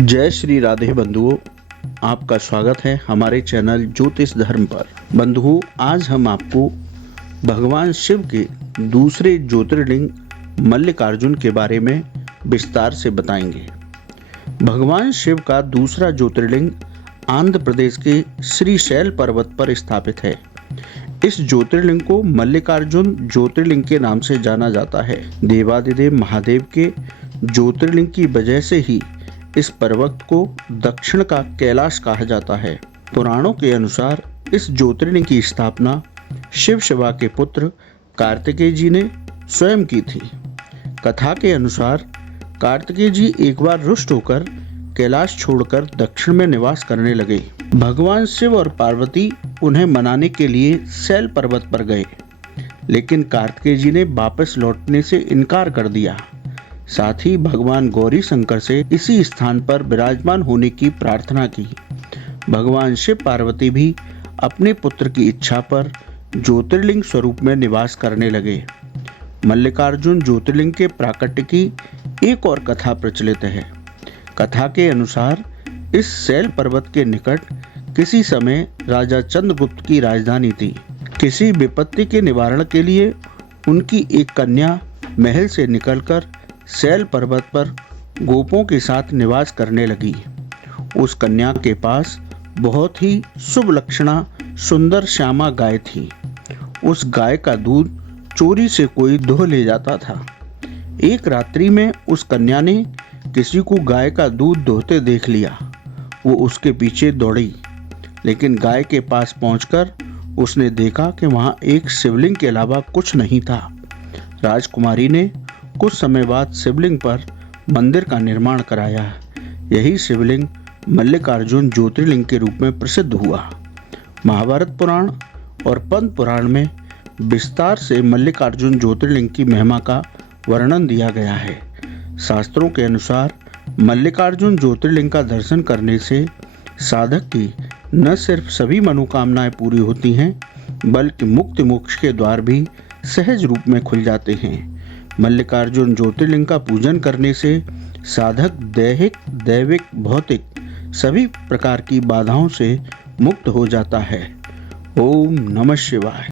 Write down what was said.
जय श्री राधे बंधुओं, आपका स्वागत है हमारे चैनल ज्योतिष धर्म पर। बंधुओं, आज हम आपको भगवान शिव के दूसरे ज्योतिर्लिंग मल्लिकार्जुन के बारे में विस्तार से बताएंगे। भगवान शिव का दूसरा ज्योतिर्लिंग आंध्र प्रदेश के श्रीशैल पर्वत पर स्थापित है। इस ज्योतिर्लिंग को मल्लिकार्जुन ज्योतिर्लिंग के नाम से जाना जाता है। देवादिदेव महादेव के ज्योतिर्लिंग की वजह से ही इस पर्वत को दक्षिण का कैलाश कहा जाता है। पुराणों के अनुसार इस ज्योतिर्लिंग की स्थापना शिव शिवा के पुत्र कार्तिकेय जी ने स्वयं की थी। कथा के अनुसार कार्तिकेय जी एक बार रुष्ट होकर कैलाश छोड़कर दक्षिण में निवास करने लगे। भगवान शिव और पार्वती उन्हें मनाने के लिए शैल पर्वत पर गए, लेकिन कार्तिकेय जी ने वापस लौटने से इनकार कर दिया। साथ ही भगवान गौरी शंकर से इसी स्थान पर विराजमान होने की प्रार्थना की। भगवान शिव पार्वती भी अपने पुत्र की इच्छा पर ज्योतिर्लिंग स्वरूप में निवास करने लगे। मल्लिकार्जुन ज्योतिर्लिंग के प्राकट्य की एक और कथा प्रचलित है। कथा के अनुसार इस शैल पर्वत के निकट किसी समय राजा चंद्रगुप्त की राजधानी थी। किसी विपत्ति के निवारण के लिए उनकी एक कन्या महल से निकलकर शैल पर्वत पर गोपों के साथ निवास करने लगी। उस कन्या के पास बहुत ही शुभ लक्षणा सुंदर श्यामा गाय थी। उस गाय का दूध चोरी से कोई दोह ले जाता था। एक रात्रि में उस कन्या ने किसी को गाय का दूध दोहते देख लिया। वो उसके पीछे दौड़ी, लेकिन गाय के पास पहुंचकर उसने देखा कि वहां एक शिवलिंग के अलावा कुछ नहीं था। राजकुमारी ने कुछ समय बाद शिवलिंग पर मंदिर का निर्माण कराया। यही शिवलिंग मल्लिकार्जुन ज्योतिर्लिंग के रूप में प्रसिद्ध हुआ। महाभारत पुराण और पद्म पुराण में विस्तार से मल्लिकार्जुन ज्योतिर्लिंग की महिमा का वर्णन दिया गया है। शास्त्रों के अनुसार मल्लिकार्जुन ज्योतिर्लिंग का दर्शन करने से साधक की न सिर्फ सभी मनोकामनाएं पूरी होती हैं, बल्कि मुक्ति मोक्ष के द्वार भी सहज रूप में खुल जाते हैं। मल्लिकार्जुन ज्योतिर्लिंग का पूजन करने से साधक दैहिक, दैविक, भौतिक सभी प्रकार की बाधाओं से मुक्त हो जाता है। ओम नमः शिवाय।